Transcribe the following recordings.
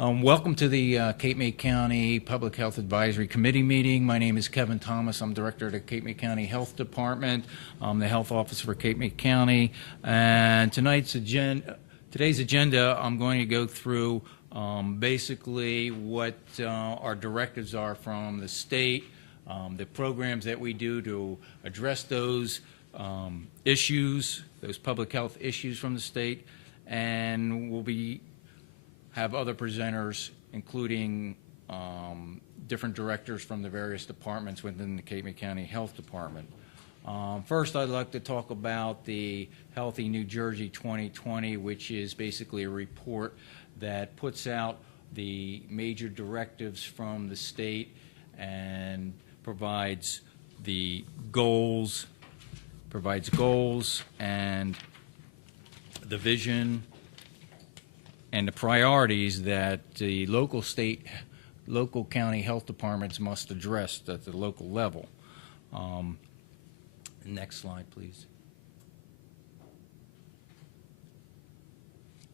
Welcome to the Cape May County Public Health Advisory Committee meeting. My name is Kevin Thomas. I'm Director of the Cape May County Health Department. I'm the Health Officer for Cape May County. And today's agenda, I'm going to go through basically what our directives are from the state, the programs that we do to address those issues, those public health issues from the state, and we'll have other presenters, including different directors from the various departments within the Cape May County Health Department. First, I'd like to talk about the Healthy New Jersey 2020, which is basically a report that puts out the major directives from the state and provides goals and the vision and the priorities that the local county health departments must address at the local level. Next slide, please.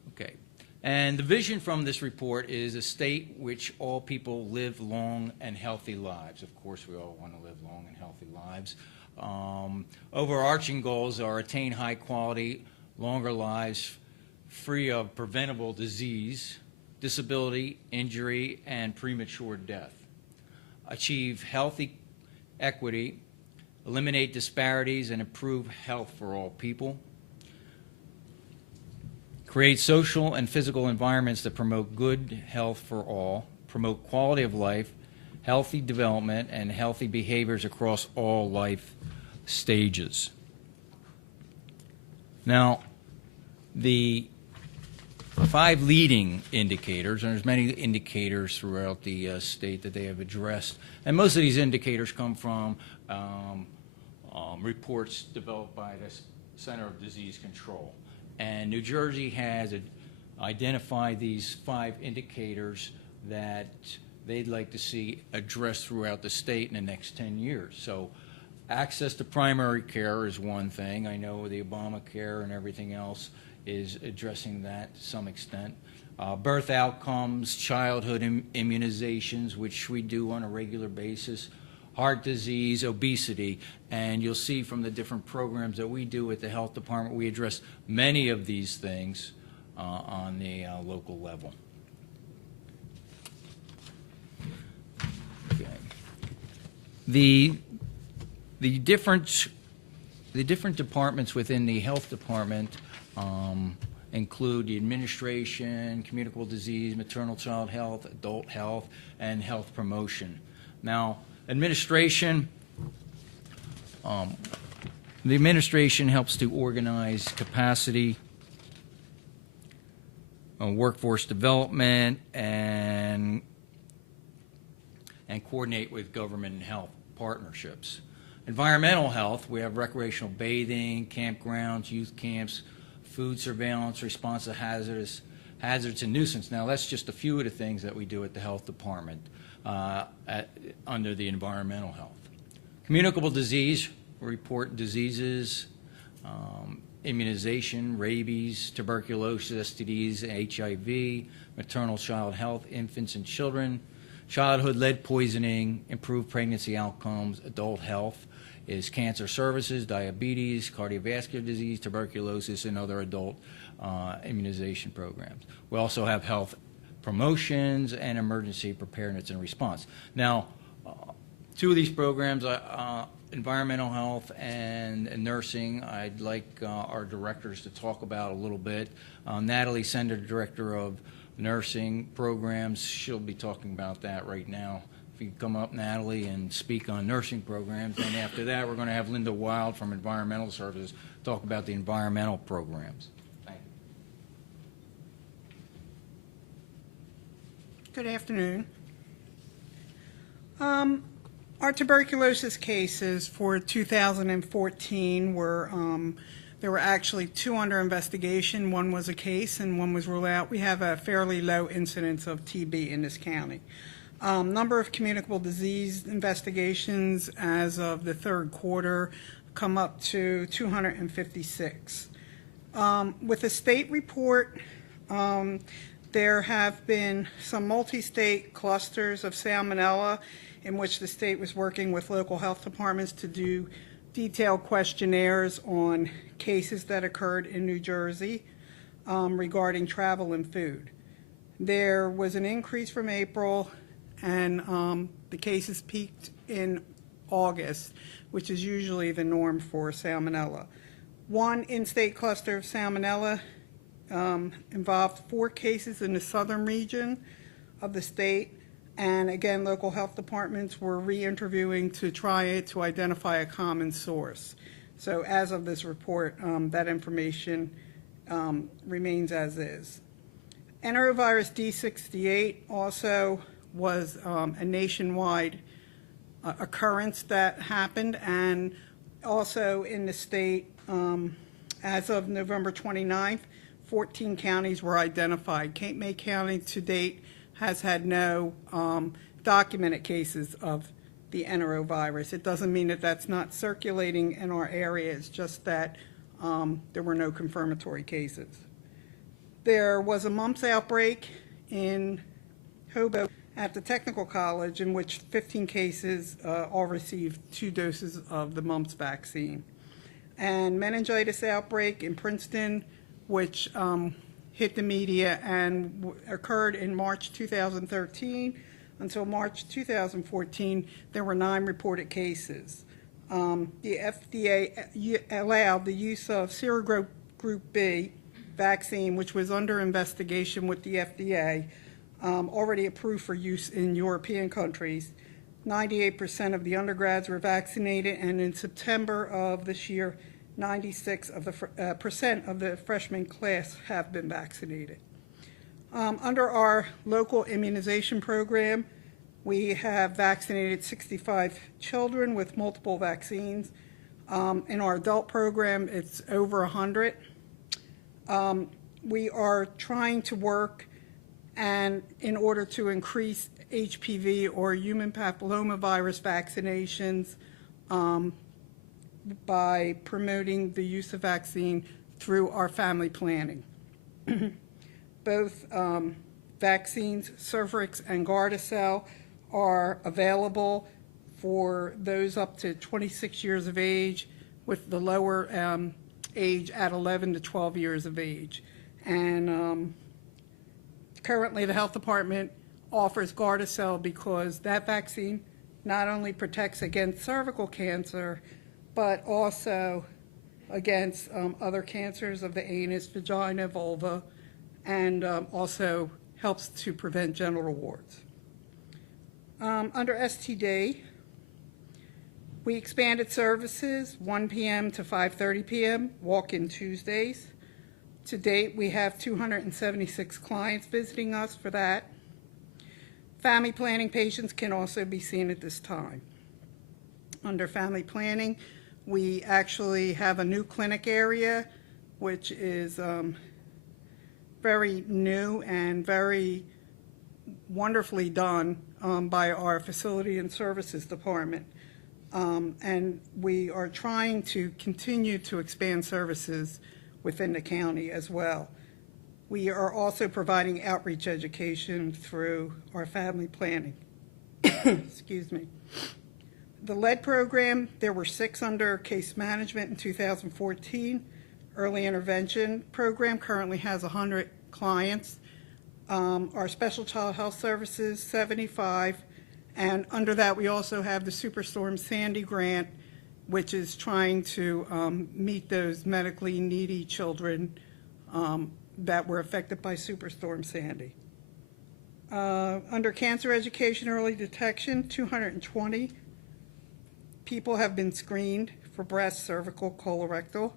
Okay. And the vision from this report is a state which all people live long and healthy lives. Of course, we all want to live long and healthy lives. Overarching goals are attain high quality, longer lives, free of preventable disease, disability, injury, and premature death. Achieve healthy equity, eliminate disparities, and improve health for all people. Create social and physical environments that promote good health for all, promote quality of life, healthy development, and healthy behaviors across all life stages. Now, the 5 leading indicators, and there's many indicators throughout the state that they have addressed, and most of these indicators come from reports developed by the Center of Disease Control. And New Jersey has identified these 5 indicators that they'd like to see addressed throughout the state in the next 10 years. So access to primary care is one thing. I know the Obamacare and everything else is addressing that to some extent. Birth outcomes, childhood immunizations, which we do on a regular basis, heart disease, obesity, and you'll see from the different programs that we do at the health department, we address many of these things on the local level. Okay. The different departments within the health department include the administration, communicable disease, maternal child health, adult health, and health promotion. Now, administration, the administration helps to organize capacity, workforce development, and coordinate with government and health partnerships. Environmental health, we have recreational bathing, campgrounds, youth camps, food surveillance, response to hazards and nuisance. Now, that's just a few of the things that we do at the health department under the environmental health. Communicable disease, report diseases, immunization, rabies, tuberculosis, STDs, HIV, maternal child health, infants and children, childhood lead poisoning, improved pregnancy outcomes, adult health is cancer services, diabetes, cardiovascular disease, tuberculosis, and other adult immunization programs. We also have health promotions and emergency preparedness and response. Now, 2 of these programs, environmental health and nursing, I'd like our directors to talk about a little bit. Natalie Sender, Director of Nursing Programs, she'll be talking about that right now. If you come up, Natalie, and speak on nursing programs. And after that, we're going to have Linda Wild from Environmental Services talk about the environmental programs. Thank you. Good afternoon. Our tuberculosis cases for 2014 were, there were actually 2 under investigation. 1 was a case and 1 was ruled out. We have a fairly low incidence of TB in this county. Number of communicable disease investigations as of the 3rd quarter come up to 256. With the state report, There have been some multi-state clusters of salmonella in which the state was working with local health departments to do detailed questionnaires on cases that occurred in New Jersey regarding travel and food. There was an increase from April, and the cases peaked in August, which is usually the norm for salmonella. One in-state cluster of salmonella involved 4 cases in the southern region of the state, and again, local health departments were re-interviewing to try to identify a common source. So as of this report, that information remains as is. Enterovirus D68 also was a nationwide occurrence that happened, and also in the state, as of November 29th, 14 counties were identified. Cape May County to date has had no documented cases of the enterovirus. It doesn't mean that that's not circulating in our area, it's just that there were no confirmatory cases. There was a mumps outbreak in Hoboken at the Technical College in which 15 cases all received 2 doses of the mumps vaccine. And meningitis outbreak in Princeton, which hit the media and occurred in March 2013. Until March 2014, there were 9 reported cases. The FDA allowed the use of serogroup B vaccine, which was under investigation with the FDA, already approved for use in European countries. 98% of the undergrads were vaccinated, and in September of this year, 96% of the freshman class have been vaccinated. Under our local immunization program, we have vaccinated 65 children with multiple vaccines. In our adult program, it's over 100. We are trying to work and in order to increase HPV or human papillomavirus vaccinations by promoting the use of vaccine through our family planning. Both vaccines, Cervarix and Gardasil, are available for those up to 26 years of age, with the lower age at 11 to 12 years of age. And currently the health department offers Gardasil because that vaccine not only protects against cervical cancer, but also against other cancers of the anus, vagina, vulva, and also helps to prevent genital warts. Under STD, we expanded services 1 p.m. to 5:30 p.m., walk-in Tuesdays. To date, we have 276 clients visiting us for that. Family planning patients can also be seen at this time. Under family planning, we actually have a new clinic area, which is very new and very wonderfully done by our facility and services department. And we are trying to continue to expand services within the county as well. We are also providing outreach education through our family planning. Excuse me. The lead program, there were 6 under case management in 2014. Early intervention program currently has 100 clients. Our special child health services, 75. And under that, we also have the Superstorm Sandy grant, which is trying to meet those medically needy children that were affected by Superstorm Sandy. Under cancer education early detection, 220 people have been screened for breast, cervical, colorectal.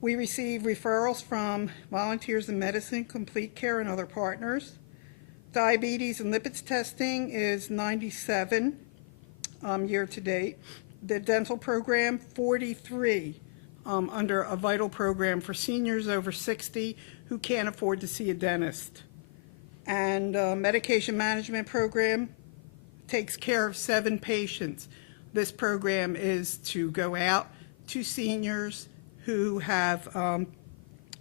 We receive referrals from Volunteers in Medicine, Complete Care, and other partners. Diabetes and lipids testing is 97 year to date. The dental program, 43 under a vital program for seniors over 60 who can't afford to see a dentist. And medication management program takes care of 7 patients. This program is to go out to seniors who have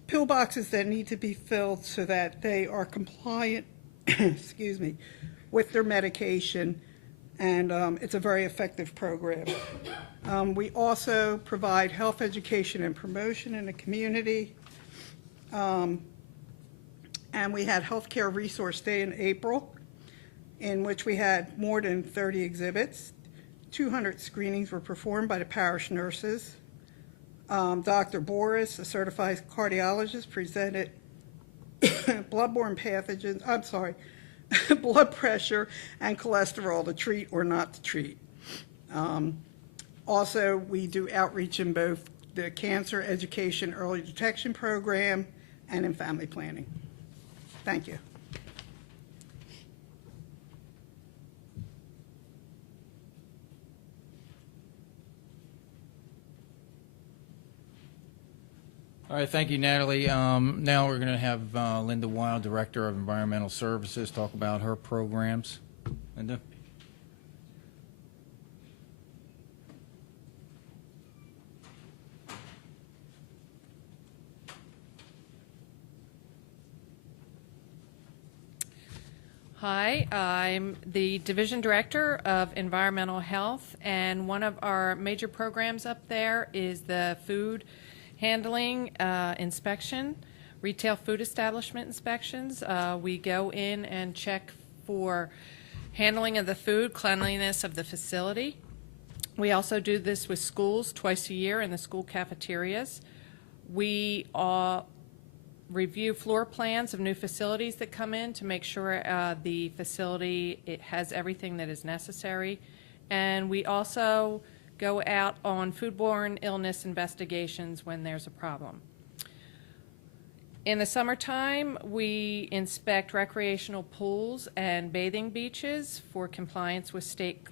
pillboxes that need to be filled so that they are compliant, excuse me, with their medication, and it's a very effective program. We also provide health education and promotion in the community. And we had Healthcare Resource Day in April, in which we had more than 30 exhibits. 200 screenings were performed by the parish nurses. Dr. Boris, a certified cardiologist, presented bloodborne pathogens, blood pressure and cholesterol to treat or not to treat. Also, we do outreach in both the Cancer Education Early Detection Program and in family planning. Thank you. All right, thank you, Natalie. Now we're going to have Linda Wild, Director of Environmental Services, talk about her programs. Linda? Hi, I'm the Division Director of Environmental Health, and one of our major programs up there is the food handling inspection, retail food establishment inspections. We go in and check for handling of the food, cleanliness of the facility. We also do this with schools twice a year in the school cafeterias. We review floor plans of new facilities that come in to make sure the facility has everything that is necessary. And we also go out on foodborne illness investigations when there's a problem. In the summertime, we inspect recreational pools and bathing beaches for compliance with state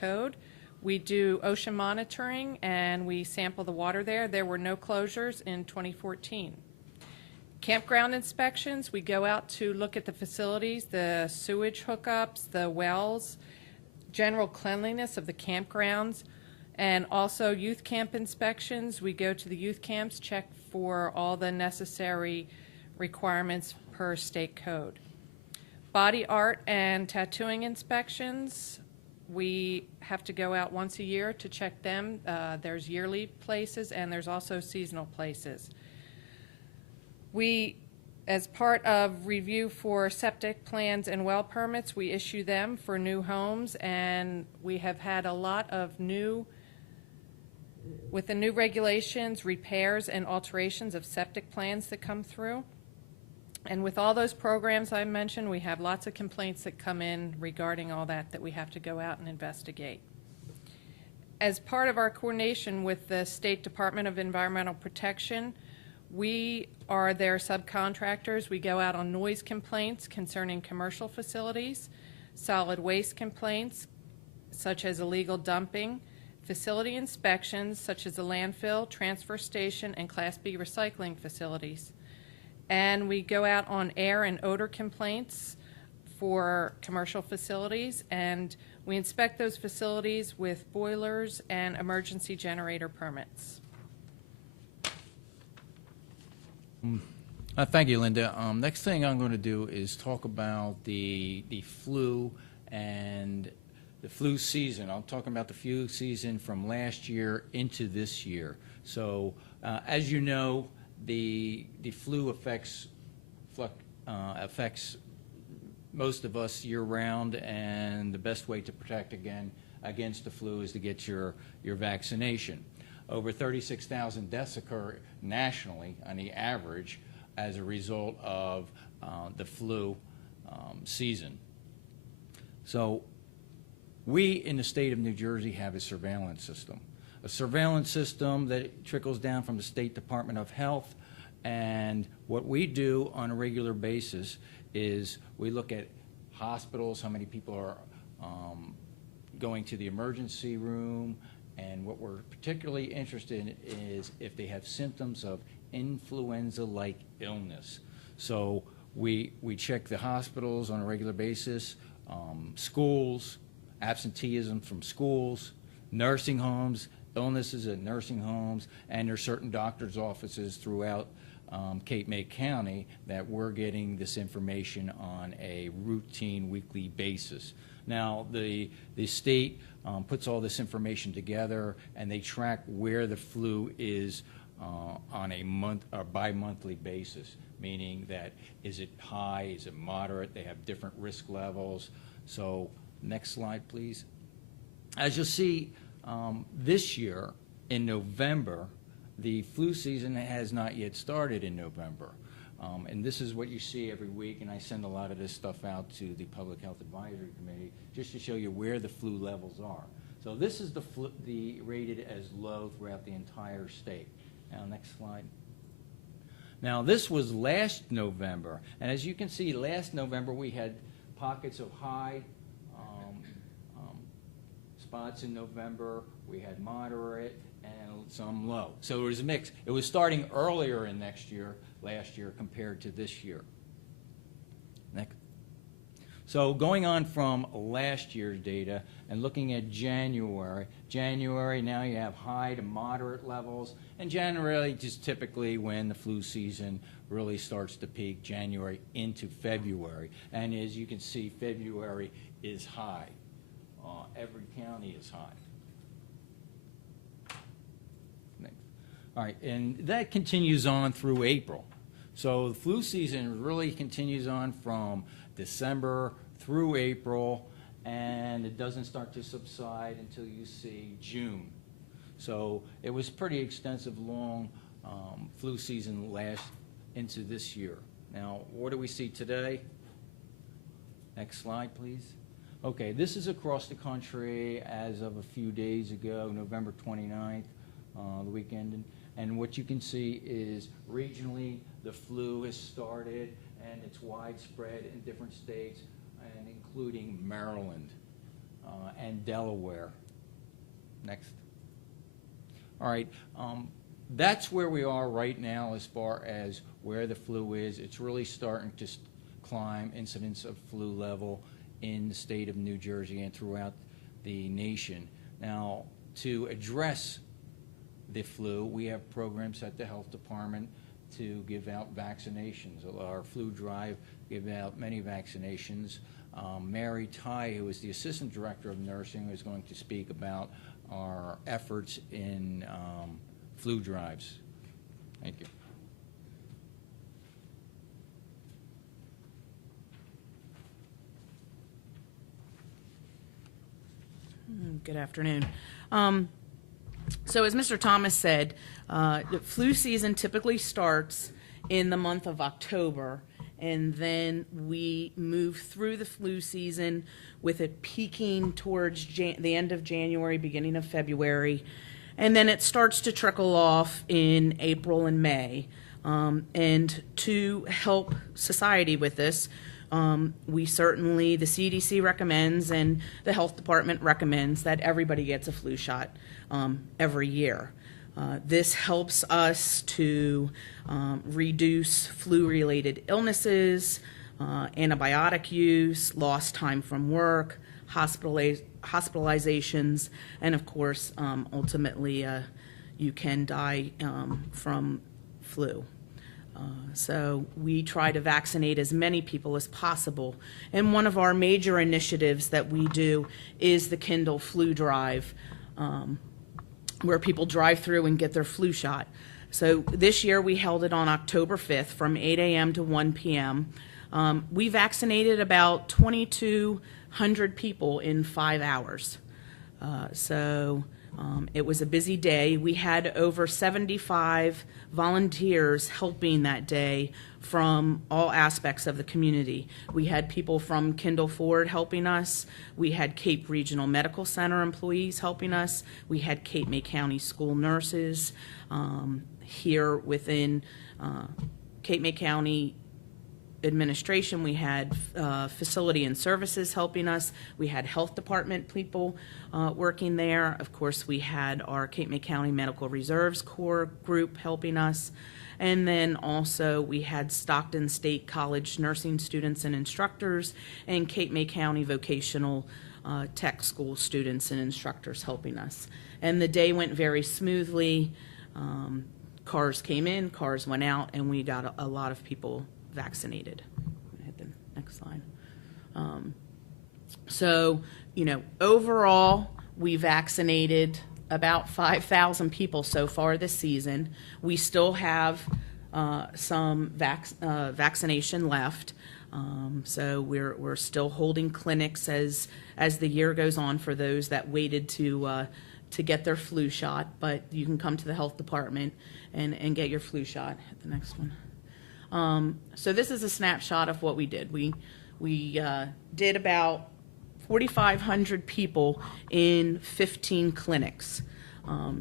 code. We do ocean monitoring and we sample the water there. There were no closures in 2014. Campground inspections, we go out to look at the facilities, the sewage hookups, the wells, general cleanliness of the campgrounds, and also youth camp inspections. We go to the youth camps, check for all the necessary requirements per state code. Body art and tattooing inspections, we have to go out once a year to check them. There's yearly places and there's also seasonal places. We, as part of review for septic plans and well permits, we issue them for new homes, and we have had a lot of with the new regulations, repairs and alterations of septic plans that come through. And with all those programs I mentioned, we have lots of complaints that come in regarding all that we have to go out and investigate. As part of our coordination with the State Department of Environmental Protection, we are their subcontractors. We go out on noise complaints concerning commercial facilities, solid waste complaints such as illegal dumping, facility inspections such as the landfill, transfer station, and Class B recycling facilities. And we go out on air and odor complaints for commercial facilities, and we inspect those facilities with boilers and emergency generator permits. Thank you, Linda. Next thing I'm going to do is talk about the flu and the flu season. I'm talking about the flu season from last year into this year. So, as you know, the flu affects most of us year-round, and the best way to protect against the flu is to get your vaccination. Over 36,000 deaths occur nationally on the average as a result of the flu season. So we in the state of New Jersey have a surveillance system that trickles down from the State Department of Health, and what we do on a regular basis is we look at hospitals, how many people are going to the emergency room, and what we're particularly interested in is if they have symptoms of influenza-like illness. So we check the hospitals on a regular basis, schools, absenteeism from schools, nursing homes, illnesses at nursing homes, and there's certain doctors' offices throughout Cape May County that we're getting this information on a routine weekly basis. Now, the state puts all this information together, and they track where the flu is on a month or bi-monthly basis, meaning that is it high, is it moderate? They have different risk levels. So next slide, please. As you'll see, this year in November, the flu season has not yet started in November. And this is what you see every week, and I send a lot of this stuff out to the Public Health Advisory Committee just to show you where the flu levels are. So this is the rated as low throughout the entire state. Now, next slide. Now, this was last November, and as you can see, last November we had pockets of high spots in November. We had moderate and some low. So it was a mix. It was starting earlier in last year compared to this year. Next. So going on from last year's data and looking at January, now you have high to moderate levels, and January just typically when the flu season really starts to peak, January into February. And as you can see, February is high. Every county is high. Next. All right, and that continues on through April. So the flu season really continues on from December through April, and it doesn't start to subside until you see June. So it was pretty extensive, long flu season last into this year. Now, what do we see today? Next slide, please. Okay, this is across the country as of a few days ago, November 29th, the weekend. And what you can see is regionally the flu has started, and it's widespread in different states, and including Maryland and Delaware. Next. All right, that's where we are right now as far as where the flu is. It's really starting to climb incidence of flu level in the state of New Jersey and throughout the nation. Now, to address the flu, we have programs at the health department to give out vaccinations. Our flu drive give out many vaccinations. Mary Ty, who is the Assistant Director of Nursing, is going to speak about our efforts in flu drives. Thank you. Good afternoon. So as Mr. Thomas said, the flu season typically starts in the month of October, and then we move through the flu season with it peaking towards the end of January, beginning of February, and then it starts to trickle off in April and May. And to help society with this, we certainly, the CDC recommends and the health department recommends that everybody gets a flu shot every year. This helps us to reduce flu-related illnesses, antibiotic use, lost time from work, hospitalizations, and of course, ultimately, you can die from flu. So we try to vaccinate as many people as possible. And one of our major initiatives that we do is the Kindle Flu Drive, where people drive through and get their flu shot. So this year we held it on October 5th from 8 a.m. to 1 p.m. We vaccinated about 2,200 people in 5 hours. It was a busy day. We had over 75 volunteers helping that day from all aspects of the community. We had people from Kindle Ford helping us. We had Cape Regional Medical Center employees helping us. We had Cape May County school nurses here within Cape May County administration. We had facility and services helping us. We had health department people working there. Of course, we had our Cape May County Medical Reserves Corps group helping us. And then also we had Stockton State College nursing students and instructors and Cape May County Vocational Tech School students and instructors helping us. And the day went very smoothly. cars came in, cars went out, and we got a lot of people vaccinated. Hit the next slide. So, overall, we vaccinated about 5,000 people so far this season. We still have some vaccination left. So we're still holding clinics as the year goes on for those that waited to get their flu shot. But you can come to the health department and get your flu shot. Hit the next one. So this is a snapshot of what we did. We did about 4,500 people in 15 clinics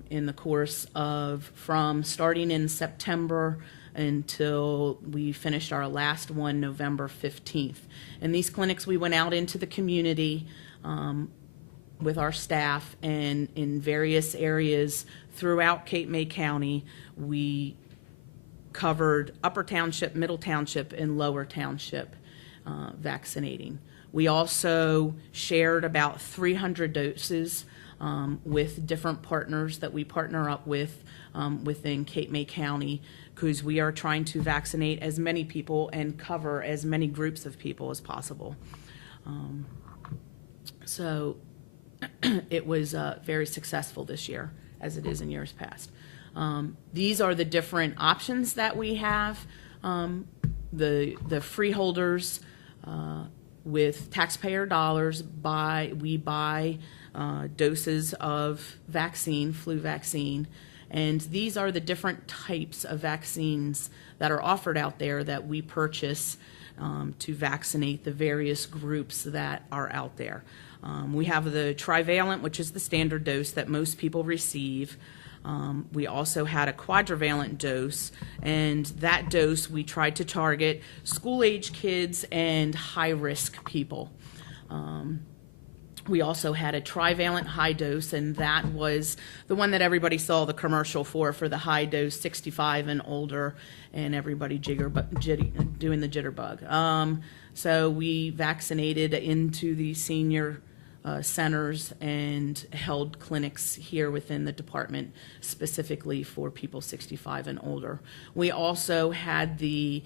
in the course of from starting in September until we finished our last one November 15th. In these clinics, we went out into the community with our staff, and in various areas throughout Cape May County, we covered Upper Township, Middle Township, and Lower Township vaccinating. We also shared about 300 doses with different partners that we partner up with within Cape May County, because we are trying to vaccinate as many people and cover as many groups of people as possible. So it was very successful this year, as it is in years past. These are the different options that we have. The freeholders, with taxpayer dollars, we buy doses of vaccine, flu vaccine, and these are the different types of vaccines that are offered out there that we purchase to vaccinate the various groups that are out there. We have the trivalent, which is the standard dose that most people receive. We also had a quadrivalent dose, and that dose we tried to target school-age kids and high-risk people. We also had a trivalent high dose, and that was the one that everybody saw the commercial for the high dose, 65 and older, and everybody doing the jitterbug. So we vaccinated into the senior centers and held clinics here within the department specifically for people 65 and older. We also had the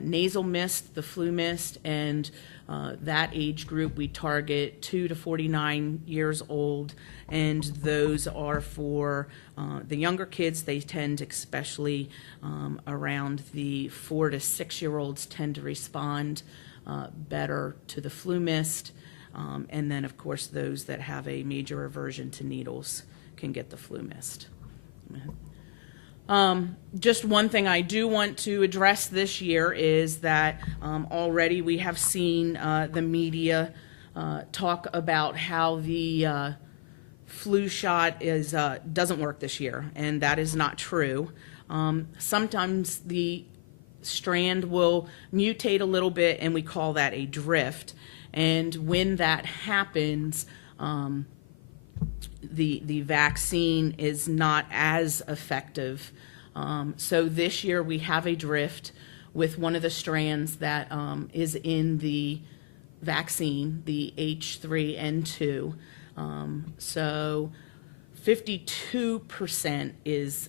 nasal mist, the flu mist, and that age group we target 2 to 49 years old, and those are for the younger kids. They tend, especially around the 4 to 6 year olds, tend to respond better to the flu mist. And then, of course, those that have a major aversion to needles can get the flu mist. Just one thing I do want to address this year is that already we have seen the media talk about how the flu shot doesn't work this year, and that is not true. Sometimes the strand will mutate a little bit, and we call that a drift. And when that happens, the vaccine is not as effective. So this year we have a drift with one of the strands that is in the vaccine, the H3N2. So 52% is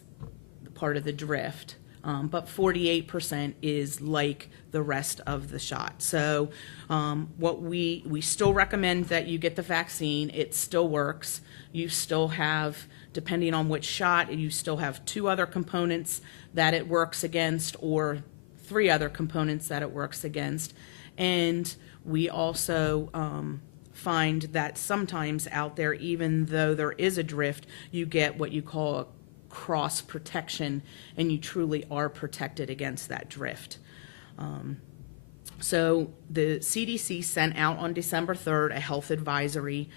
part of the drift, but 48% is like the rest of the shot. So what we still recommend that you get the vaccine. It still works. You still have, depending on which shot, you still have 2 other components that it works against, or 3 other components that it works against. And we also find that sometimes out there, even though there is a drift, you get what you call a cross protection, and you truly are protected against that drift. So the CDC sent out on December 3rd a health advisory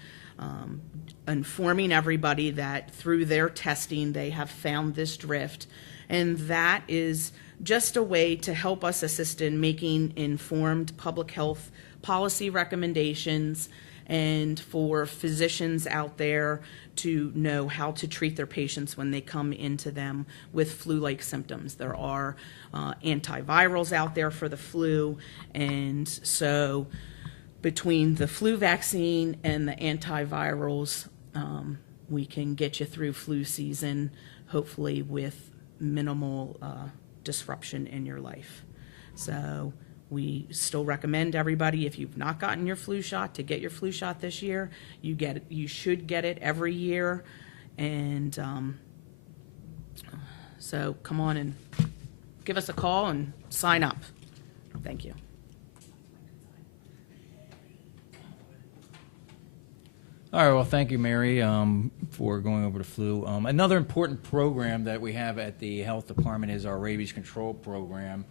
informing everybody that through their testing they have found this drift, and that is just a way to help us assist in making informed public health policy recommendations, and for physicians out there to know how to treat their patients when they come into them with flu-like symptoms. There are antivirals out there for the flu, and so between the flu vaccine and the antivirals, we can get you through flu season, hopefully with minimal disruption in your life. So we still recommend everybody, if you've not gotten your flu shot, to get your flu shot this year. You should get it every year, and so come on and give us a call and sign up. Thank you. All right, well, thank you, Mary, for going over the flu. Another important program that we have at the health department is our rabies control program.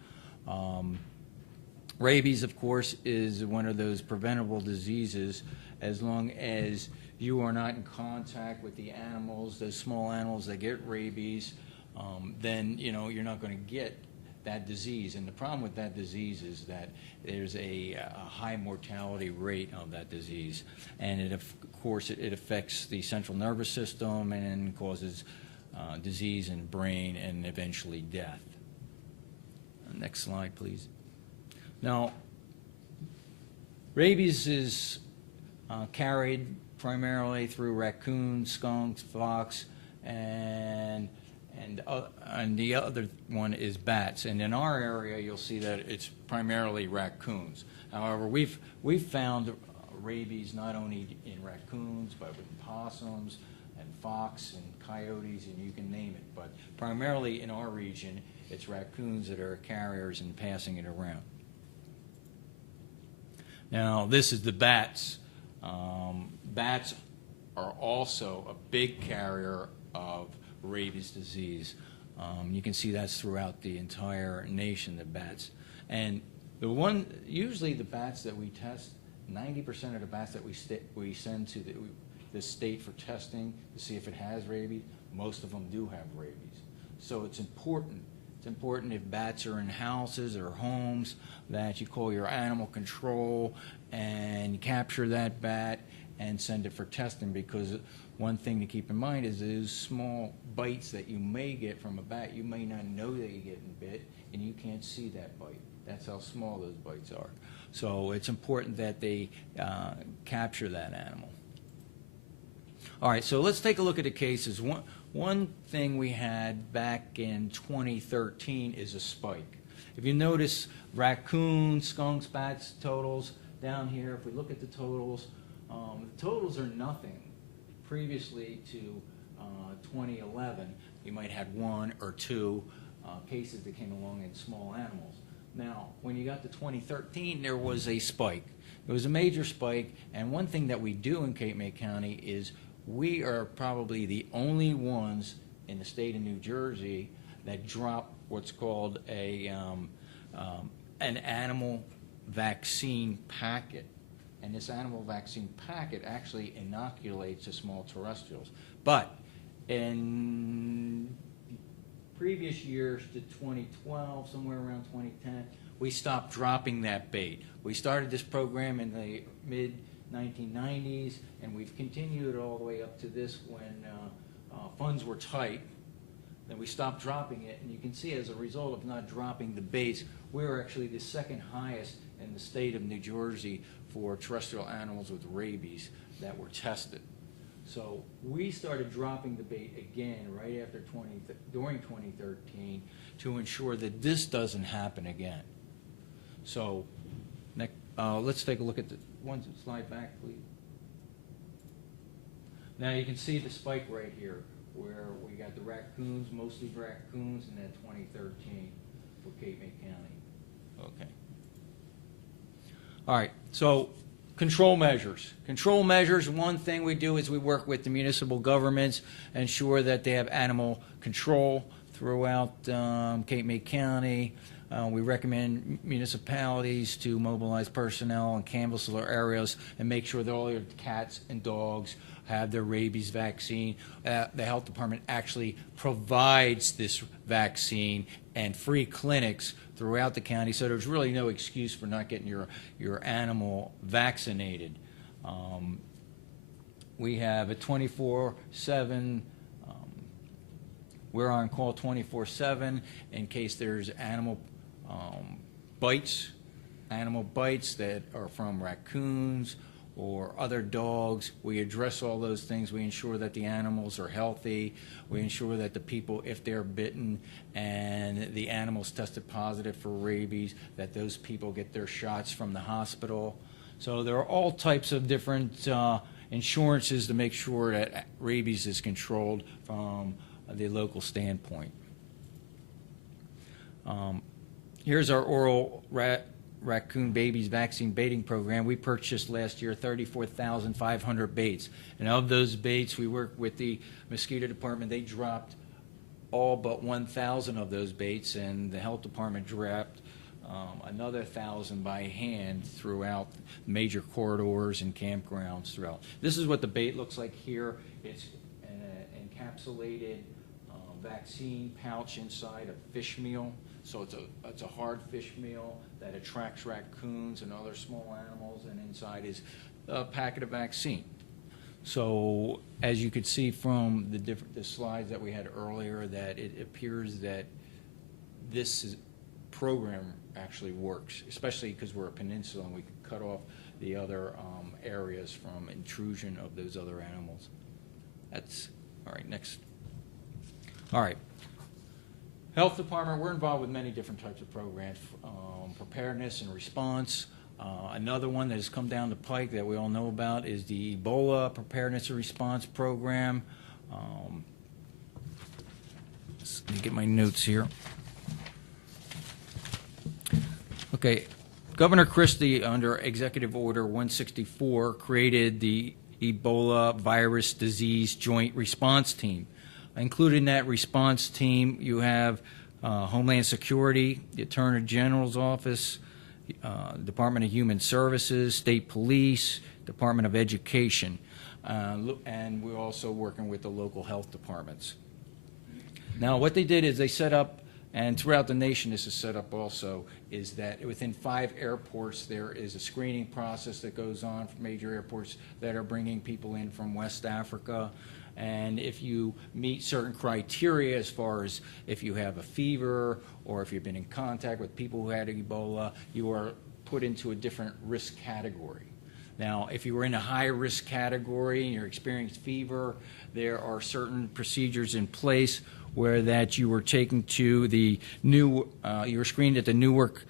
Rabies, of course, is one of those preventable diseases. As long as you are not in contact with the animals, those small animals that get rabies, then you're not going to get that disease. And the problem with that disease is that there's a high mortality rate of that disease, and of course it affects the central nervous system and causes disease in the brain and eventually death. Next slide, please. Now, rabies is carried primarily through raccoons, skunks, fox, and the other one is bats. And in our area, you'll see that it's primarily raccoons. However, we've found rabies not only in raccoons, but with possums and fox and coyotes, and you can name it. But primarily in our region, it's raccoons that are carriers and passing it around. Now, this is the bats. Bats are also a big carrier of rabies disease. You can see that's throughout the entire nation, the bats. And usually the bats that we test, 90% of the bats that we send to the state for testing to see if it has rabies, most of them do have rabies. So it's important. It's important if bats are in houses or homes that you call your animal control and capture that bat and send it for testing, because one thing to keep in mind is those small bites that you may get from a bat, you may not know that you're getting bit, and you can't see that bite. That's how small those bites are. So it's important that they capture that animal. All right, so let's take a look at the cases. One thing we had back in 2013 is a spike. If you notice, raccoons, skunks, bats totals down here, if we look at the totals are nothing. Previously to 2011, you might have one or two cases that came along in small animals. Now, when you got to 2013, there was a spike. It was a major spike, and one thing that we do in Cape May County is we are probably the only ones in the state of New Jersey that drop what's called an animal vaccine packet. And this animal vaccine packet actually inoculates the small terrestrials. But in previous years to 2012, somewhere around 2010, we stopped dropping that bait. We started this program in the mid-1990s, and we've continued all the way up to this when funds were tight. Then we stopped dropping it, and you can see as a result of not dropping the baits, we were actually the second highest in the state of New Jersey for terrestrial animals with rabies that were tested. So we started dropping the bait again right after during 2013 to ensure that this doesn't happen again. So let's take a look at the one slide back, please. Now you can see the spike right here where we got the raccoons, mostly raccoons, in that 2013 for Cape May County. Okay. All right, so control measures. Control measures, one thing we do is we work with the municipal governments, ensure that they have animal control throughout Cape May County. We recommend municipalities to mobilize personnel and canvass their areas and make sure that all your cats and dogs have their rabies vaccine. The health department actually provides this vaccine and free clinics throughout the county, so there's really no excuse for not getting your animal vaccinated. We have a 24/7. We're on call 24/7 in case there's animal bites that are from raccoons or other dogs. We address all those things. We ensure that the animals are healthy. We ensure that the people, if they're bitten and the animals tested positive for rabies, that those people get their shots from the hospital. So there are all types of different insurances to make sure that rabies is controlled from the local standpoint. Here's our oral raccoon babies vaccine baiting program. We purchased last year 34,500 baits. And of those baits, we worked with the mosquito department. They dropped all but 1,000 of those baits, and the health department dropped another 1,000 by hand throughout major corridors and campgrounds throughout. This is what the bait looks like here. It's an encapsulated vaccine pouch inside a fish meal. So it's a hard fish meal that attracts raccoons and other small animals, and inside is a packet of vaccine. So as you could see from the slides that we had earlier, that it appears that this program actually works, especially because we're a peninsula and we can cut off the other areas from intrusion of those other animals. That's all right. Next. All right. Health Department, we're involved with many different types of programs, preparedness and response. Another one that has come down the pike that we all know about is the Ebola Preparedness and Response Program. Let me get my notes here. Okay, Governor Christie, under Executive Order 164, created the Ebola Virus Disease Joint Response Team. Included in that response team, you have Homeland Security, the Attorney General's Office, Department of Human Services, State Police, Department of Education, and we're also working with the local health departments. Now, what they did is they set up, and throughout the nation this is set up also, is that within 5 airports there is a screening process that goes on for major airports that are bringing people in from West Africa. And if you meet certain criteria as far as if you have a fever or if you've been in contact with people who had Ebola, you are put into a different risk category. Now, if you were in a high risk category and you're experiencing fever, there are certain procedures in place where that you were taken to the you were screened at the Newark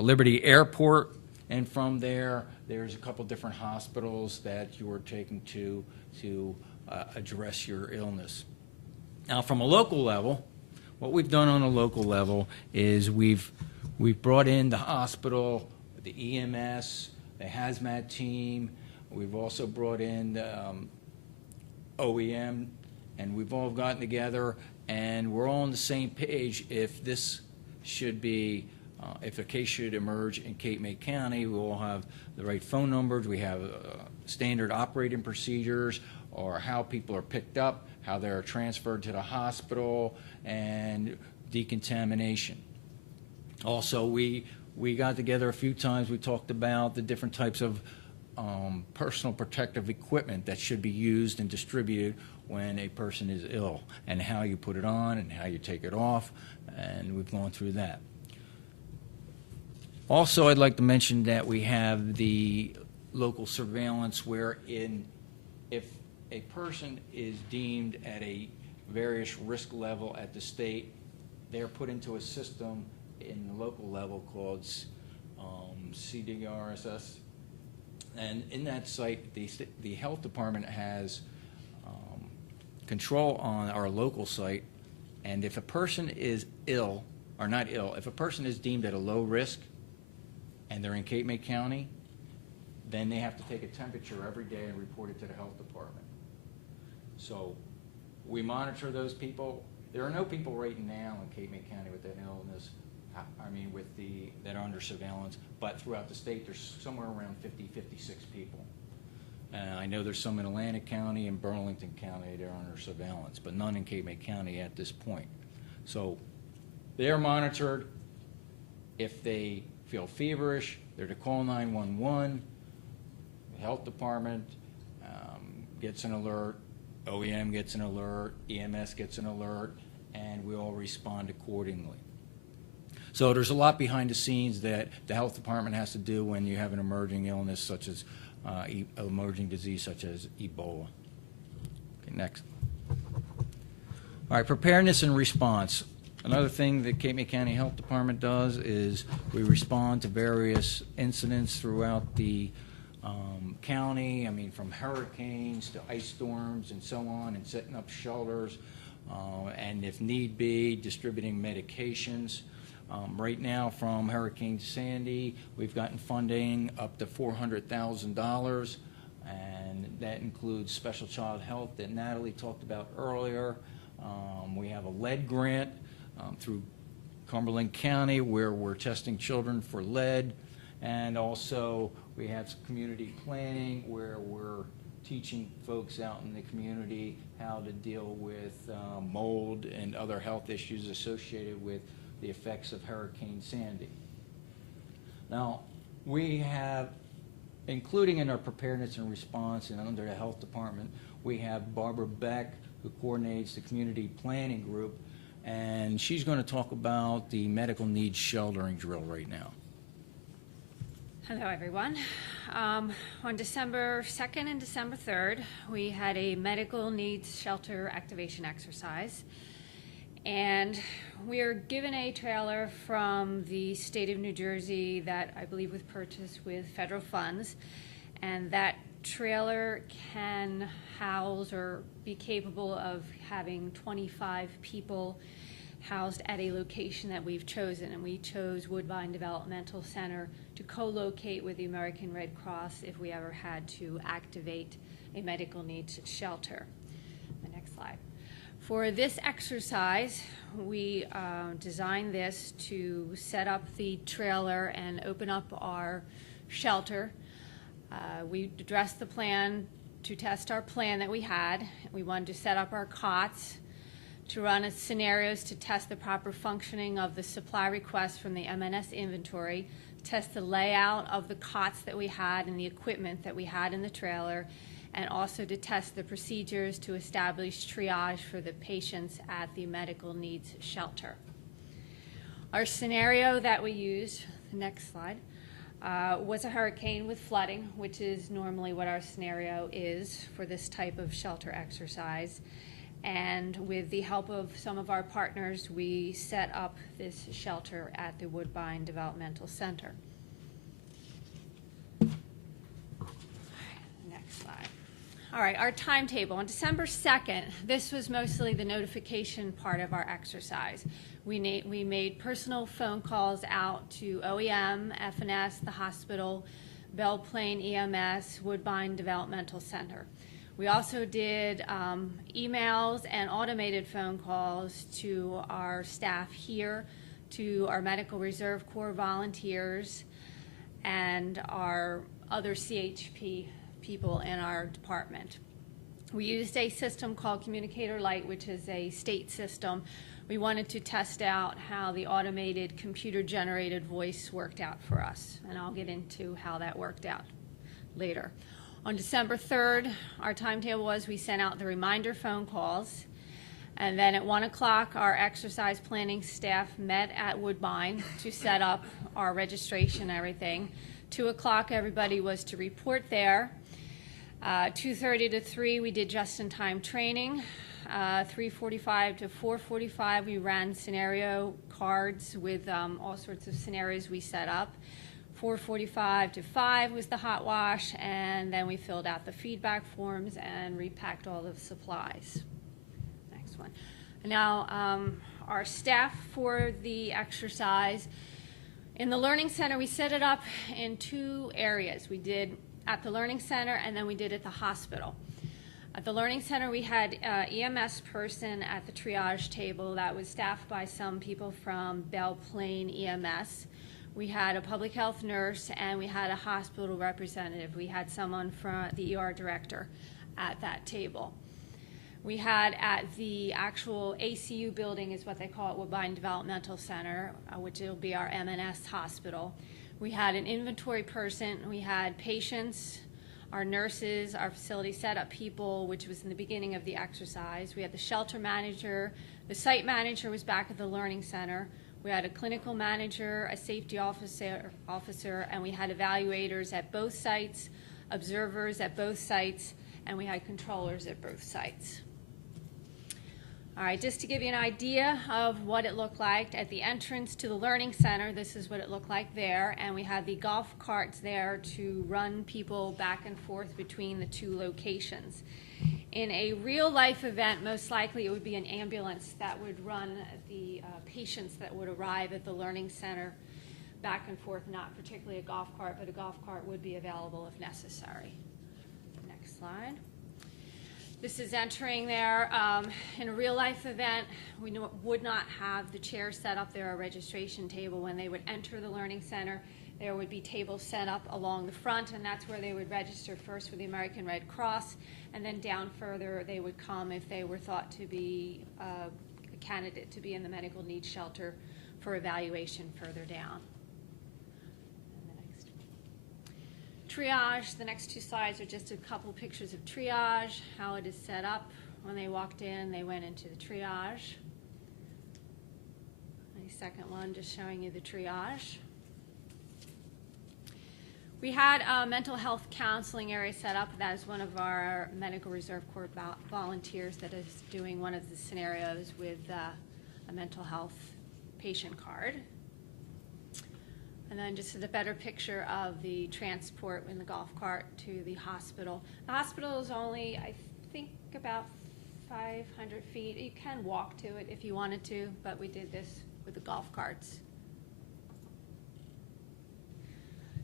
Liberty Airport, and from there, there's a couple different hospitals that you were taken to address your illness. Now, from a local level, what we've done on a local level is we've brought in the hospital, the EMS, the hazmat team. We've also brought in the OEM, and we've all gotten together, and we're all on the same page. If this should be, if a case should emerge in Cape May County, we all have the right phone numbers. We have standard operating procedures, or how people are picked up, how they're transferred to the hospital, and decontamination. Also, we got together a few times. We talked about the different types of personal protective equipment that should be used and distributed when a person is ill, and how you put it on and how you take it off, and we've gone through that. Also, I'd like to mention that we have the local surveillance wherein if a person is deemed at a various risk level at the state, they're put into a system in the local level called CDRSS. And in that site, the health department has control on our local site. And if a person is ill, or not ill, if a person is deemed at a low risk and they're in Cape May County, then they have to take a temperature every day and report it to the health department. So we monitor those people. There are no people right now in Cape May County with that illness, that are under surveillance, but throughout the state there's somewhere around 50, 56 people. I know there's some in Atlantic County and Burlington County that are under surveillance, but none in Cape May County at this point. So they're monitored. If they feel feverish, they're to call 911. The health department gets an alert, OEM gets an alert, EMS gets an alert, and we all respond accordingly. So there's a lot behind the scenes that the health department has to do when you have an emerging illness such as emerging disease such as Ebola. Okay, next. All right, preparedness and response. Another thing that Cape May County Health Department does is we respond to various incidents throughout the county. I mean, from hurricanes to ice storms and so on, and setting up shelters, and if need be, distributing medications. Right now, from Hurricane Sandy, we've gotten funding up to $400,000, and that includes special child health that Natalie talked about earlier. We have a lead grant through Cumberland County where we're testing children for lead, and also we have community planning where we're teaching folks out in the community how to deal with mold and other health issues associated with the effects of Hurricane Sandy. Now, we have, including in our preparedness and response and under the health department, we have Barbara Beck, who coordinates the community planning group, and she's going to talk about the medical needs sheltering drill right now. Hello, everyone. On December 2nd and December 3rd, we had a medical needs shelter activation exercise. And we were given a trailer from the state of New Jersey that I believe was purchased with federal funds. And that trailer can house or be capable of having 25 people housed at a location that we've chosen. And we chose Woodbine Developmental Center to co-locate with the American Red Cross if we ever had to activate a medical needs shelter. The next slide. For this exercise, we designed this to set up the trailer and open up our shelter. We addressed the plan to test our plan that we had. We wanted to set up our cots, to run scenarios to test the proper functioning of the supply request from the MNS inventory, test the layout of the cots that we had and the equipment that we had in the trailer, and also to test the procedures to establish triage for the patients at the medical needs shelter. Our scenario that we used, the next slide, was a hurricane with flooding, which is normally what our scenario is for this type of shelter exercise. And with the help of some of our partners, we set up this shelter at the Woodbine Developmental Center. Next slide. All right, our timetable. On December 2nd, this was mostly the notification part of our exercise. We made personal phone calls out to OEM, FNS, the hospital, Belle Plaine EMS, Woodbine Developmental Center. We also did emails and automated phone calls to our staff here, to our Medical Reserve Corps volunteers, and our other CHP people in our department. We used a system called Communicator Lite, which is a state system. We wanted to test out how the automated computer-generated voice worked out for us, and I'll get into how that worked out later. On December 3rd, our timetable was we sent out the reminder phone calls, and then at 1 o'clock, our exercise planning staff met at Woodbine to set up our registration and everything. 2 o'clock, everybody was to report there. 2:30 to 3, we did just-in-time training. 3:45 to 4:45, we ran scenario cards with all sorts of scenarios we set up. 4:45 to 5 was the hot wash, and then we filled out the feedback forms and repacked all the supplies. Next one. Now, our staff for the exercise. In the Learning Center, we set it up in 2 areas. We did at the Learning Center, and then we did at the hospital. At the Learning Center, we had an EMS person at the triage table that was staffed by some people from Belle Plaine EMS. We had a public health nurse, and we had a hospital representative. We had someone from the ER director at that table. We had at the actual ACU building, is what they call it, Woodbine Developmental Center, which will be our MNS hospital. We had an inventory person. We had patients, our nurses, our facility setup people, which was in the beginning of the exercise. We had the shelter manager. The site manager was back at the Learning Center. We had a clinical manager, a safety officer, and we had evaluators at both sites, observers at both sites, and we had controllers at both sites. All right, just to give you an idea of what it looked like at the entrance to the Learning Center, this is what it looked like there, and we had the golf carts there to run people back and forth between the two locations. In a real-life event, most likely it would be an ambulance that would run the patients that would arrive at the Learning Center back and forth, not particularly a golf cart, but a golf cart would be available if necessary. Next slide. This is entering there. In a real-life event, we would not have the chairs set up there, a registration table. When they would enter the Learning Center, there would be tables set up along the front, and that's where they would register first with the American Red Cross, and then down further they would come if they were thought to be a candidate to be in the medical needs shelter for evaluation further down. Triage, the next two slides are just a couple pictures of triage, how it is set up. When they walked in, they went into the triage. The second one just showing you the triage. We had a mental health counseling area set up. That is one of our Medical Reserve Corps volunteers that is doing one of the scenarios with a mental health patient card. And then just a better picture of the transport in the golf cart to the hospital. The hospital is only, I think, about 500 feet. You can walk to it if you wanted to, but we did this with the golf carts.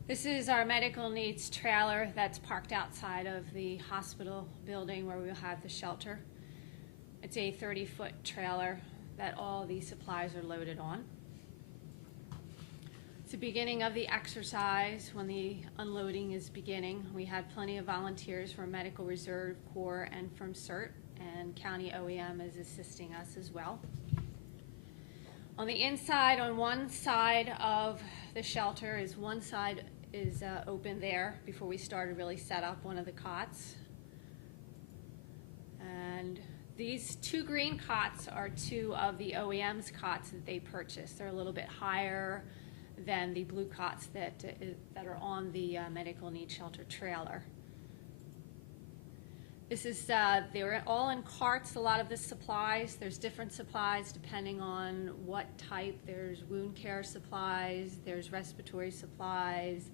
This is our medical needs trailer that's parked outside of the hospital building where we'll have the shelter. It's a 30-foot trailer that all these supplies are loaded on. The beginning of the exercise, when the unloading is beginning, we had plenty of volunteers from Medical Reserve Corps and from CERT, and County OEM is assisting us as well. On the inside, on one side of the shelter is open there before we started really set up one of the cots. And these two green cots are two of the OEM's cots that they purchased. They're a little bit higher than the blue cots that are on the medical needs shelter trailer. This is, they're all in carts, a lot of the supplies. There's different supplies depending on what type. There's wound care supplies, there's respiratory supplies.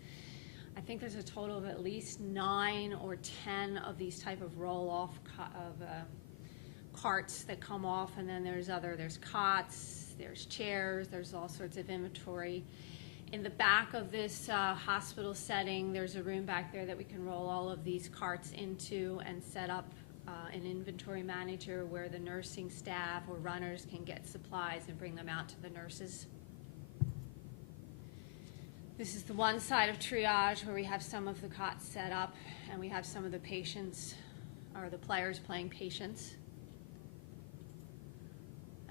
I think there's a total of at least 9 or 10 of these type of roll-off carts that come off, and then there's cots, there's chairs, there's all sorts of inventory. In the back of this hospital setting, there's a room back there that we can roll all of these carts into and set up an inventory manager where the nursing staff or runners can get supplies and bring them out to the nurses. This is the one side of triage where we have some of the cots set up and we have some of the patients or the players playing patients.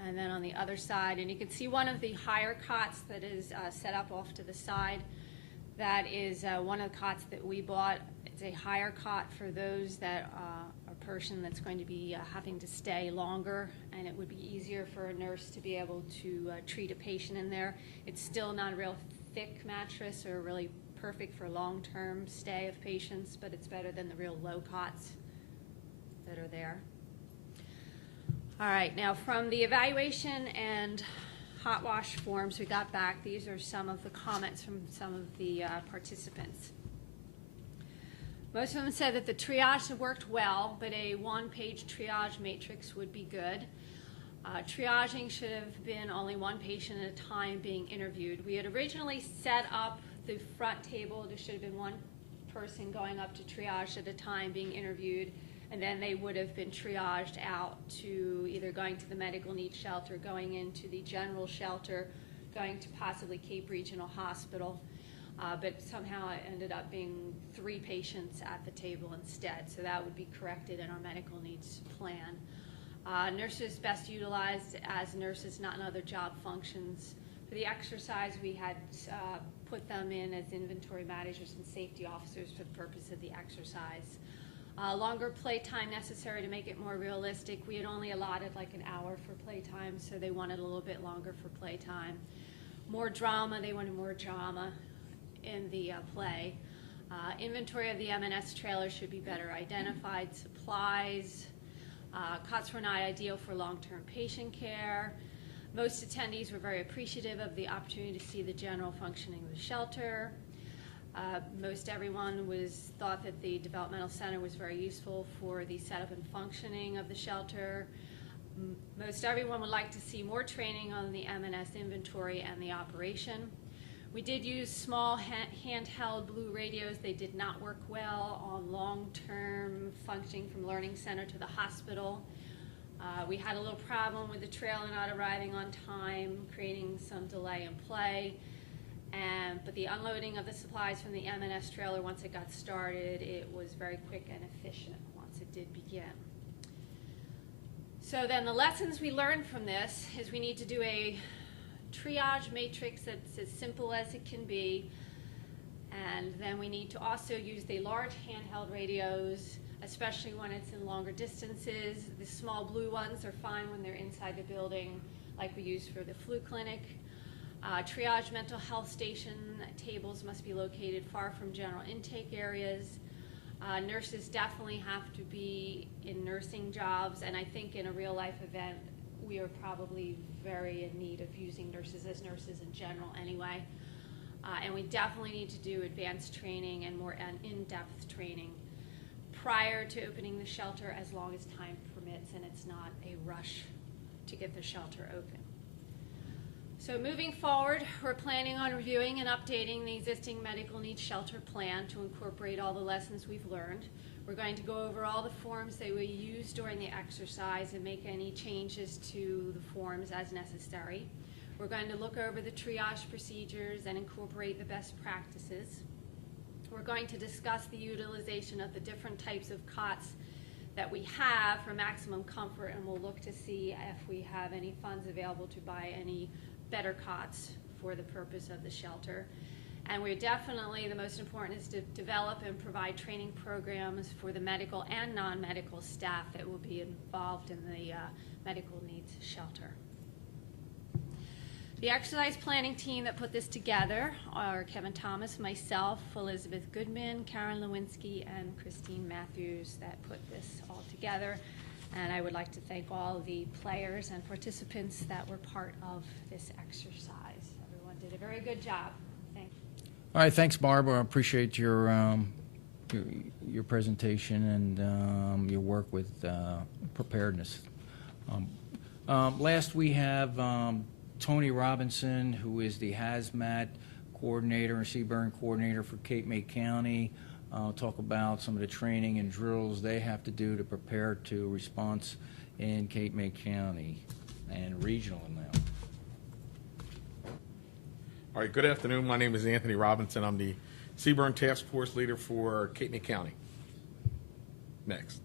And then on the other side, and you can see one of the higher cots that is set up off to the side. That is one of the cots that we bought. It's a higher cot for those that a person that's going to be having to stay longer, and it would be easier for a nurse to be able to treat a patient in there. It's still not a real thick mattress or really perfect for long-term stay of patients, but it's better than the real low cots that are there. All right, now from the evaluation and hot wash forms we got back, these are some of the comments from some of the participants. Most of them said that the triage had worked well, but a one-page triage matrix would be good. Triaging should have been only one patient at a time being interviewed. We had originally set up the front table. There should have been one person going up to triage at a time being interviewed, and then they would have been triaged out to either going to the medical needs shelter, going into the general shelter, going to possibly Cape Regional Hospital. But somehow it ended up being 3 patients at the table instead, so that would be corrected in our medical needs plan. Nurses best utilized as nurses, not in other job functions. For the exercise, we had put them in as inventory managers and safety officers for the purpose of the exercise. Longer playtime necessary to make it more realistic. We had only allotted like an hour for playtime, so they wanted a little bit longer for playtime. More drama, they wanted more drama in the play. Inventory of the M&S trailer should be better identified. Supplies. Cots were not ideal for long-term patient care. Most attendees were very appreciative of the opportunity to see the general functioning of the shelter. Most everyone thought that the developmental center was very useful for the setup and functioning of the shelter. Most everyone would like to see more training on the M&S inventory and the operation. We did use small handheld blue radios. They did not work well on long-term functioning from Learning Center to the hospital. We had a little problem with the trailer not arriving on time, creating some delay in play. But the unloading of the supplies from the M&S trailer, once it got started, it was very quick and efficient once it did begin. So then the lessons we learned from this is we need to do a triage matrix that's as simple as it can be. And then we need to also use the large handheld radios, especially when it's in longer distances. The small blue ones are fine when they're inside the building, like we use for the flu clinic. Triage mental health station tables must be located far from general intake areas. Nurses definitely have to be in nursing jobs, and I think in a real life event, we are probably very in need of using nurses as nurses in general anyway. And we definitely need to do advanced training and more in-depth training prior to opening the shelter, as long as time permits and it's not a rush to get the shelter open. So moving forward, we're planning on reviewing and updating the existing medical needs shelter plan to incorporate all the lessons we've learned. We're going to go over all the forms that we used during the exercise and make any changes to the forms as necessary. We're going to look over the triage procedures and incorporate the best practices. We're going to discuss the utilization of the different types of cots that we have for maximum comfort, and we'll look to see if we have any funds available to buy any better cots for the purpose of the shelter. And we're definitely, the most important is to develop and provide training programs for the medical and non-medical staff that will be involved in the medical needs shelter. The exercise planning team that put this together are Kevin Thomas, myself, Elizabeth Goodman, Karen Lewinsky, and Christine Matthews that put this all together. And I would like to thank all the players and participants that were part of this exercise. Everyone did a very good job. Thank you. All right, thanks, Barbara. I appreciate your presentation and your work with preparedness. Last, we have Tony Robinson, who is the hazmat coordinator and CBRN coordinator for Cape May County. Talk about some of the training and drills they have to do to prepare to response in Cape May County and regional now. All right, good afternoon. My name is Anthony Robinson. I'm the CBRN Task Force leader for Cape May County. Next.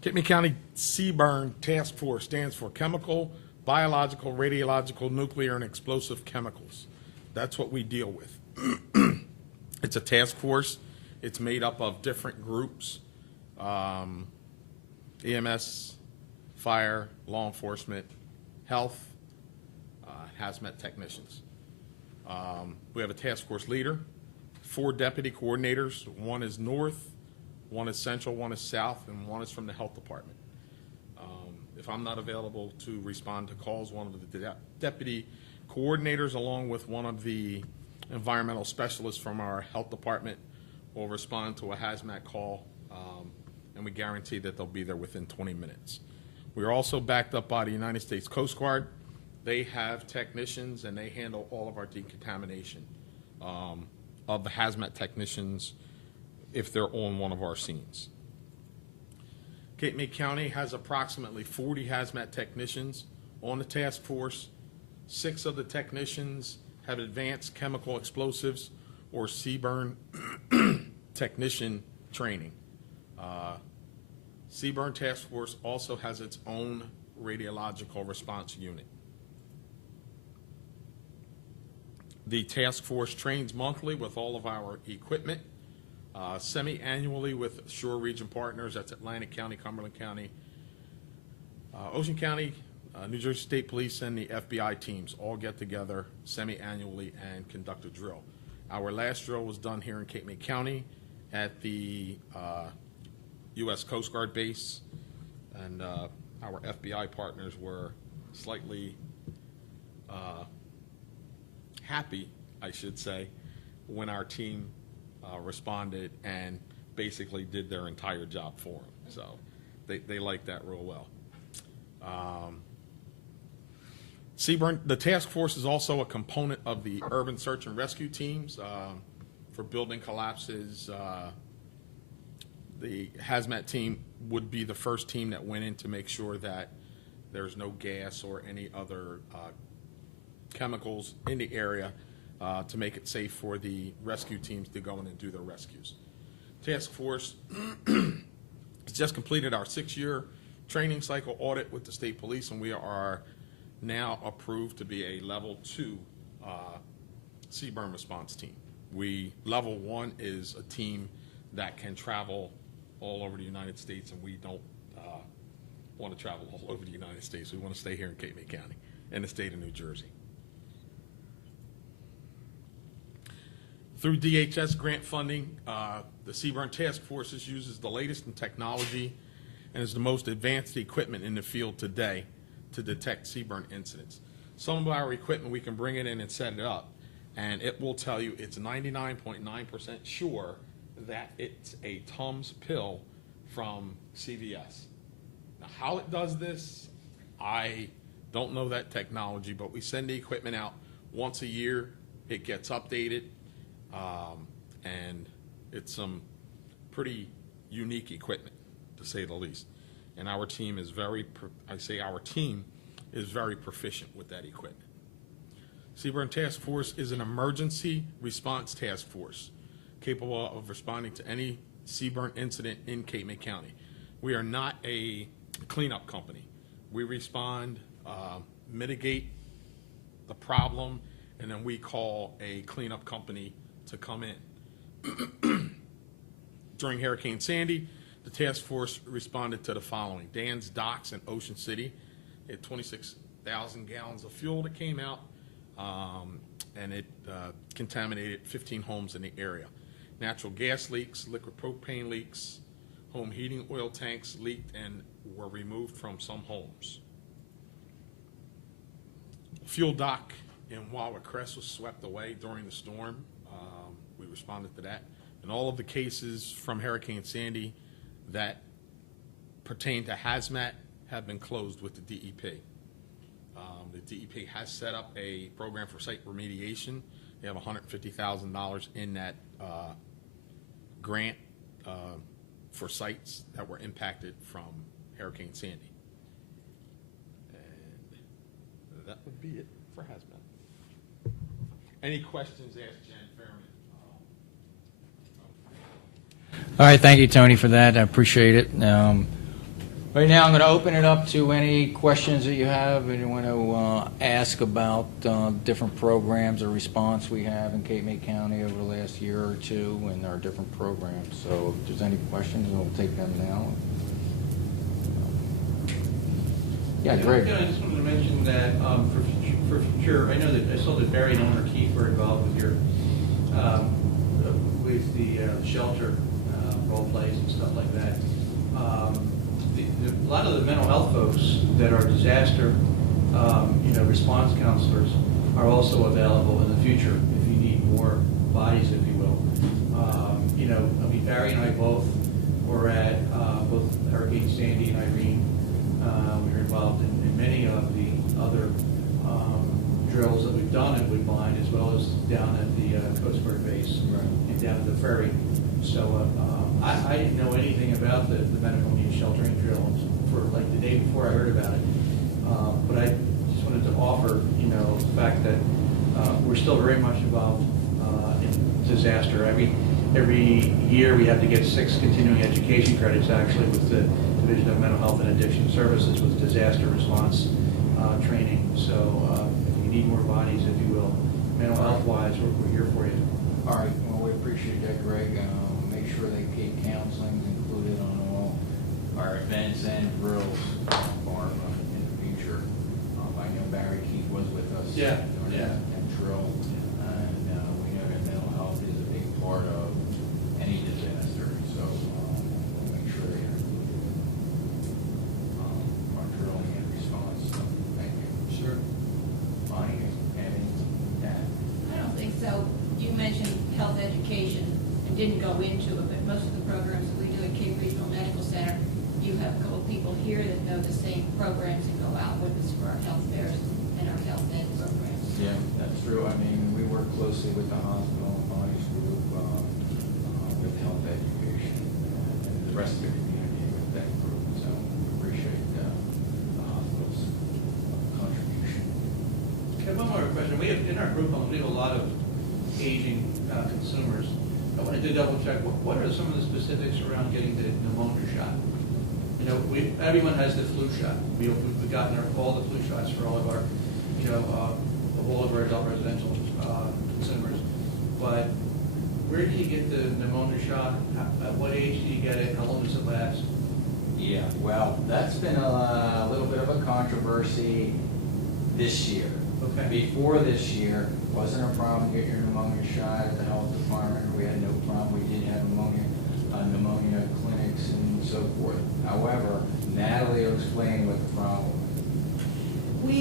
Cape May County CBRN Task Force stands for Chemical, Biological, Radiological, Nuclear, and Explosive Chemicals. That's what we deal with. It's a task force. It's made up of different groups, EMS, fire, law enforcement, health, hazmat technicians. We have a task force leader, 4 deputy coordinators. 1 is north, 1 is central, 1 is south, and 1 is from the health department. If I'm not available to respond to calls, one of the deputy coordinators, along with one of the environmental specialists from our health department, will respond to a hazmat call, and we guarantee that they'll be there within 20 minutes. We are also backed up by the United States Coast Guard. They have technicians, and they handle all of our decontamination of the hazmat technicians if they're on one of our scenes. Cape May County has approximately 40 hazmat technicians on the task force. 6 of the technicians have advanced chemical explosives or CBRN technician training. CBRN Task Force also has its own radiological response unit. The task force trains monthly with all of our equipment, semi-annually with Shore Region Partners, that's Atlantic County, Cumberland County, Ocean County, New Jersey State Police, and the FBI teams all get together semi-annually and conduct a drill. Our last drill was done here in Cape May County at the U.S. Coast Guard base, and our FBI partners were slightly happy, I should say, when our team responded and basically did their entire job for them. So they liked that real well. Seaburn, the task force is also a component of the urban search and rescue teams for building collapses. The hazmat team would be the first team that went in to make sure that there's no gas or any other chemicals in the area to make it safe for the rescue teams to go in and do their rescues. Task force has just completed our 6-year training cycle audit with the state police, and we are now approved to be a level 2 CBRN response team. Level 1 is a team that can travel all over the United States, and we don't want to travel all over the United States. We want to stay here in Cape May County and the state of New Jersey. Through DHS grant funding, the CBRN Task Forces uses the latest in technology and is the most advanced equipment in the field today to detect CBRN incidents. Some of our equipment, we can bring it in and set it up, and it will tell you it's 99.9% sure that it's a Tums pill from CVS. Now, how it does this, I don't know that technology, but we send the equipment out once a year. It gets updated, and it's some pretty unique equipment, to say the least. And our team is very proficient with that equipment. CBRN Task Force is an emergency response task force capable of responding to any CBRN incident in Cape May County. We are not a cleanup company. We respond, mitigate the problem, and then we call a cleanup company to come in. During Hurricane Sandy, the task force responded to the following. Dan's Docks in Ocean City, it had 26,000 gallons of fuel that came out, and it contaminated 15 homes in the area. Natural gas leaks, liquid propane leaks, home heating oil tanks leaked and were removed from some homes. Fuel dock in Wawa Crest was swept away during the storm. We responded to that. And all of the cases from Hurricane Sandy that pertain to hazmat have been closed with the DEP. The DEP has set up a program for site remediation. They have $150,000 in that grant for sites that were impacted from Hurricane Sandy. And that would be it for hazmat. Any questions, ask Jen Fairman. All right, thank you, Tony, for that. I appreciate it. Right now, I'm going to open it up to any questions that you have and you want to ask about different programs or response we have in Cape May County over the last year or two and our different programs. So if there's any questions, we'll take them now. Yeah, Greg. Yeah, I just wanted to mention that for future, I know that I saw that Barry and Elmer Keith were involved with your with the shelter role plays and stuff like that. A lot of the mental health folks that are disaster, response counselors are also available in the future if you need more bodies, if you will. Barry and I both were at both Hurricane Sandy and Irene. We were involved in many of the other drills that we've done at Woodbine, as well as down at the Coast Guard base and down at the ferry. So I didn't know anything about the medical needs sheltering drill for like the day before I heard about it. But I just wanted to offer, the fact that we're still very much involved in disaster. Every year we have to get 6 continuing education credits actually with the Division of Mental Health and Addiction Services with disaster response training. So if you need more bodies, if you will, mental health-wise, we're here for you. All right, well, we appreciate that, Greg. Make sure that Cape counseling is included on all our events and drills in the future. I know Barry Keith was with us Yeah, during yeah. that drill, and we know that mental didn't go into it, but most of the programs that we do at Cape Regional Medical Center, you have a couple of people here that know the same programs and go out with us for our health fairs and our health ed programs. Yeah, that's true. I mean, we work closely with the hospital and bodies group, with health education, and the rest of the community with that group. So we appreciate the hospital's contribution. Okay, one more question. We have, in our group home, we have a lot of aging consumers. I wanted to double check, what are some of the specifics around getting the pneumonia shot? You know, everyone has the flu shot. We've gotten all the flu shots for all of our, all of our adult residential consumers. But where do you get the pneumonia shot? At what age do you get it? How long does it last? Yeah, well, that's been a little bit of a controversy this year. Okay. Before this year, wasn't a problem getting your pneumonia shot at the health department. We had no problem. We did have pneumonia clinics and so forth. However, Natalie will explain what the problem is.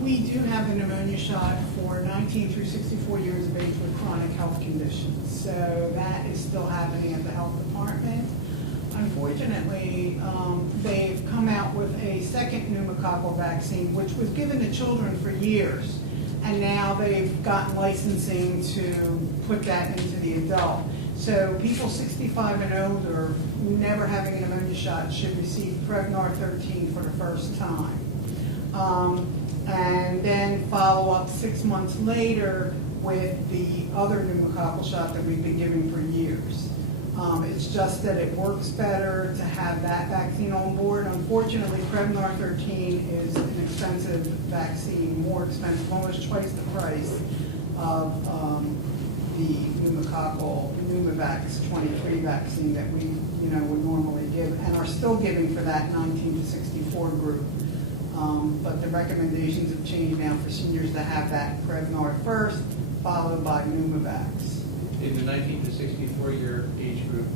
We do have the pneumonia shot for 19 through 64 years of age with chronic health conditions. So that is still happening at the health department. Unfortunately, they've come out with a second pneumococcal vaccine, which was given to children for years. And now they've gotten licensing to put that into the adult. So people 65 and older, never having a pneumonia shot, should receive Prevnar 13 for the first time. And then follow up 6 months later with the other pneumococcal shot that we've been giving for years. It's just that it works better to have that vaccine on board. Unfortunately, Prevnar 13 is an expensive vaccine, more expensive, almost twice the price of the pneumococcal Pneumovax 23 vaccine that we, would normally give and are still giving for that 19 to 64 group. But the recommendations have changed now for seniors to have that Prevnar first, followed by Pneumovax. In the 19 to 64-year age group,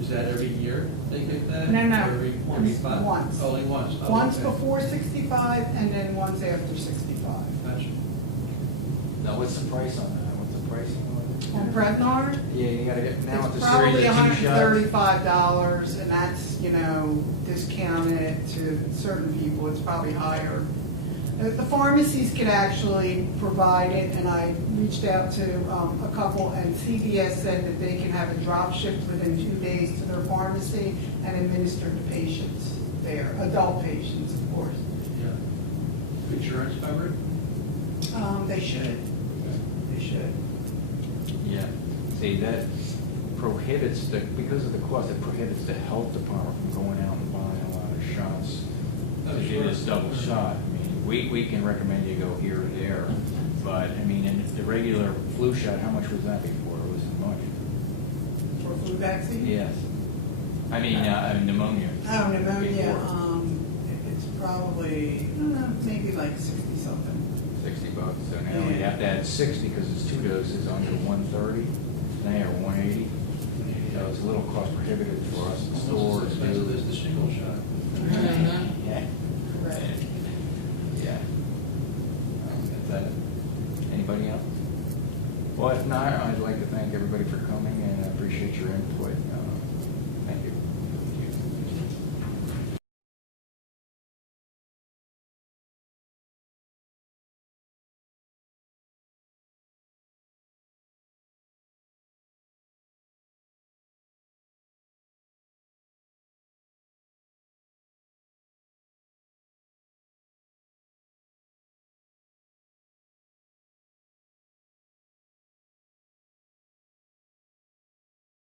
is that every year they get that? No, no. Or every 5? Once. Only once? Oh, Once okay. before 65 and then once after 65. Gotcha. Now, what's the price on that? What's the pricing on it? On Prevnar, Yeah, you gotta get, now it's it's a series probably of 2 shots. $135, and that's, discounted to certain people, it's probably higher. The pharmacies could actually provide it, and I reached out to a couple, and CVS said that they can have a drop shipped within 2 days to their pharmacy and administer to patients there, adult patients, of course. Yeah. Insurance covered? They should. They should. Yeah, see, that prohibits because of the cost, it prohibits the health department from going out and buying a lot of shots. Oh, To do sure. this double shot. I mean, we can recommend you go here or there, but, I mean, in the regular flu shot, how much was that before? It wasn't much. For flu vaccine? Yes. I mean, pneumonia. Oh, pneumonia, Before. it's probably, I don't know, maybe like 60-something. $60. So now you have to add 60 because it's 2 doses under 130. Now you're 180. So it's a little cost prohibitive for us in Almost stores. as expensive as the shingle shot. Yeah. Correct. Yeah. Is that it? Anybody else? Well, if not, I'd like to thank everybody for coming and I appreciate your input.